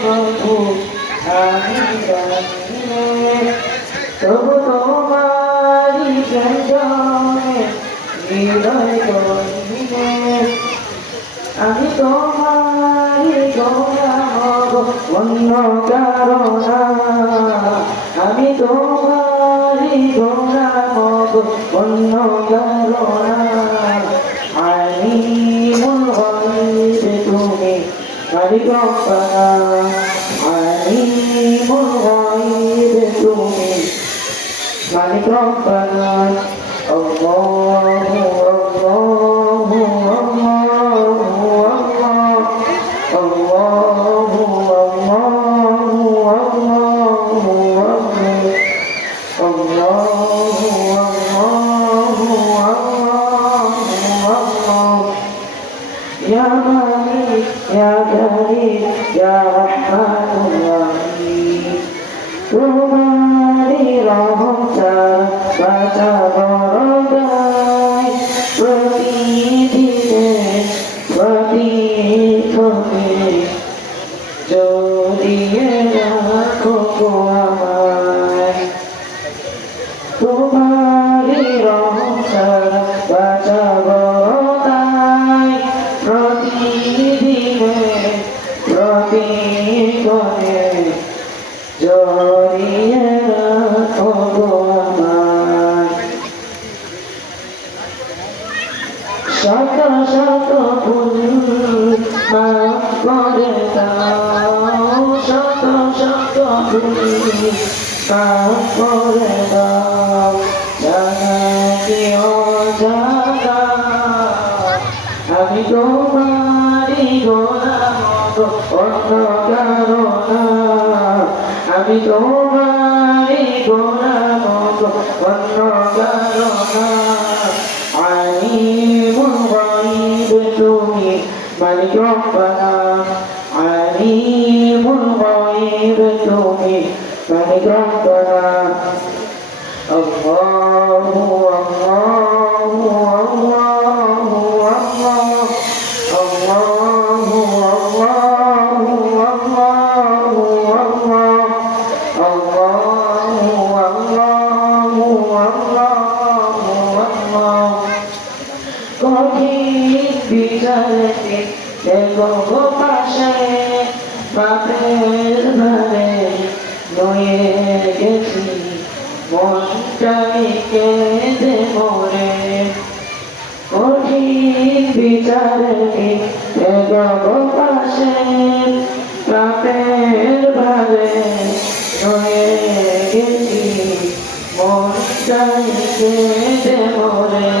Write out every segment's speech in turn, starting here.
প্রভু আমি জানিলে তবু তোমারি জনে হৃদয় করিলে আমি তোমারি গোলাম অন্য কারো না আমি তোমারি গোলাম অন্য কারো না আলিমুল গায়ব তুমি মালিক রব্বানা আলিমুল গায়ব তুমি মালিক রব্বানা আল্লাহু আল্লাহু আল্লাহু يا مالك يا كريم يا رحمن الرحيم তোমারি রহমতা বাঁচা বড়দাই প্রতিদিনে প্রতিক্ষণে জড়িয়ে রাখো আমায় তোমারি রহমতা বাঁচা বড়দাই প্রতিদিনে প্রতিক্ষণে জড়িয়ে রাখো আমায় শত শত ভুল মাফ করে দাও শত শত ভুল মাফ করে দাও জানা কি অজানা আমি তোমারি গোলাম অন্য কারো না আমি তোমারি গোলাম অন্য কারো না আলিমুল গায়ব তুমি মালিক রব্বানা আলিমুল গায়ব তুমি মালিক রব্বানা আল্লাহু আল্লাহু আল্লাহু আল্লাহু কঠিন বিচারে দেখো পাশে বাপের ভারে নয়ে গেছি মনটাই কেঁদে মরে কঠিন বিচারে দেখো পাশে বাপের ভারে নয়ে গেছি মনটাই কেঁদে মরে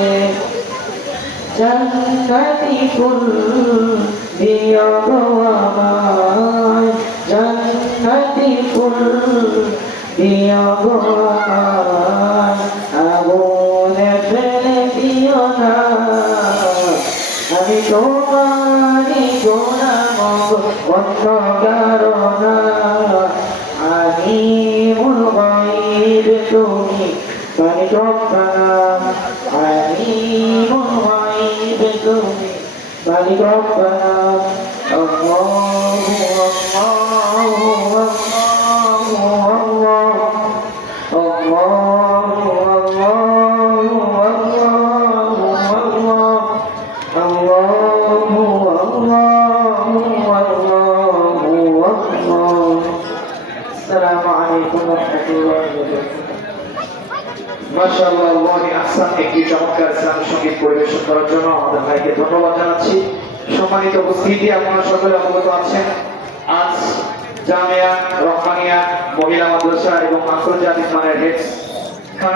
জান্নাতি ফুল দিও গো আমায় জান্নাতি ফুল দিও গো আমায় আগুনে ফেলে দিও না আমি তোমারি গোলাম অন্য কারো না আলিমুল গায়ব তুমি মালিক রব্বানা আলিমুল গায়ব তুমি মালিক রব্বানা আল্লাহু আল্লাহু আসসালামু আলাইকুম ওয়া রাহমাতুল্লাহি ওয়া বারাকাতুহু মাশাআল্লাহ ওয়ানি আহসান একটি চমৎকার ইসলামী সঙ্গীত পরিবেশন করার জন্য আমাদের ভাইকে ধন্যবাদ জানাচ্ছি। সম্মানিত উপস্থিতি, আপনারা সকলে অবগত আছেন আজ জামিয়া রহমানিয়া মহিলা মাদ্রাসা এবং আন্তর্জাতিক মানের হেডস